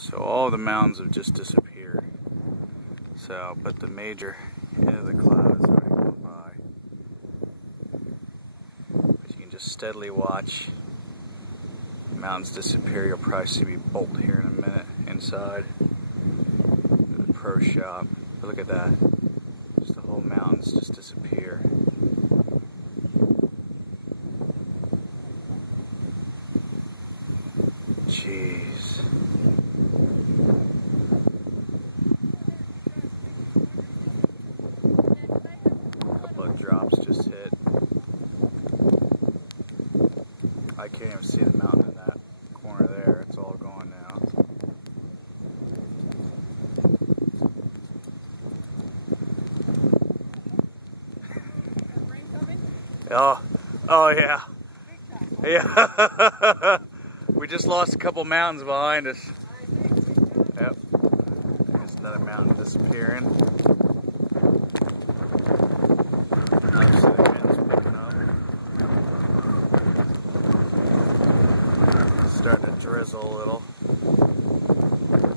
So all the mountains have just disappeared. So, but the major head of the cloud is already gone by. But you can just steadily watch the mountains disappear. You'll probably see me bolt here in a minute inside the pro shop. But look at that. Just the whole mountains just disappear. Jeez. A couple of drops just hit. I can't even see the mountain in that corner there. It's all gone now. Oh yeah. Yeah. We just lost a couple mountains behind us. Yep. There's another mountain disappearing. Obviously the wind's picking up. It's starting to drizzle a little.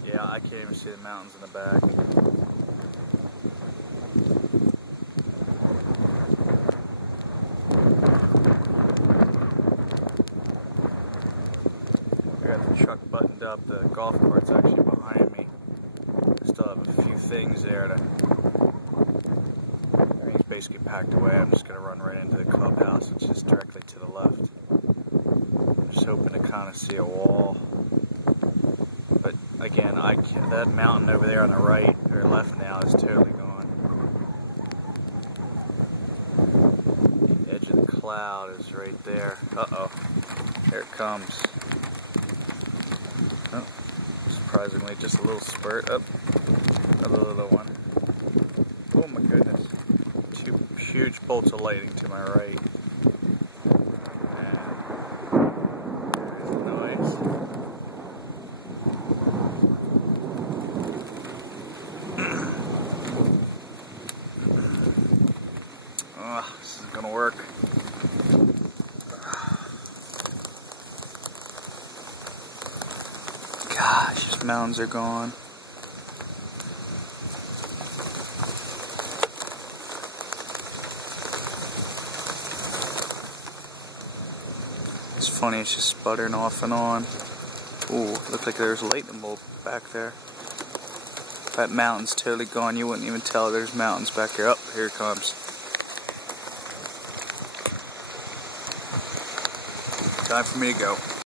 Yeah, I can't even see the mountains in the back. I got the truck buttoned up. The golf cart's actually behind me. I still have a few things there to. Everything's basically packed away. I'm just gonna run right into the clubhouse, which is directly to the left. I'm just hoping to kind of see a wall. But again, that mountain over there on the right or left now is totally gone. The edge of the cloud is right there. Uh-oh. There it comes. Oh, surprisingly, just a little spurt. Up, another little one. Oh my goodness! Two huge bolts of lightning to my right. And there's the noise. Oh, this isn't gonna work. Gosh, these mountains are gone. It's funny, it's just sputtering off and on. Ooh, looked like there's a lightning bolt back there. That mountain's totally gone. You wouldn't even tell there's mountains back here. Oh, here it comes. Time for me to go.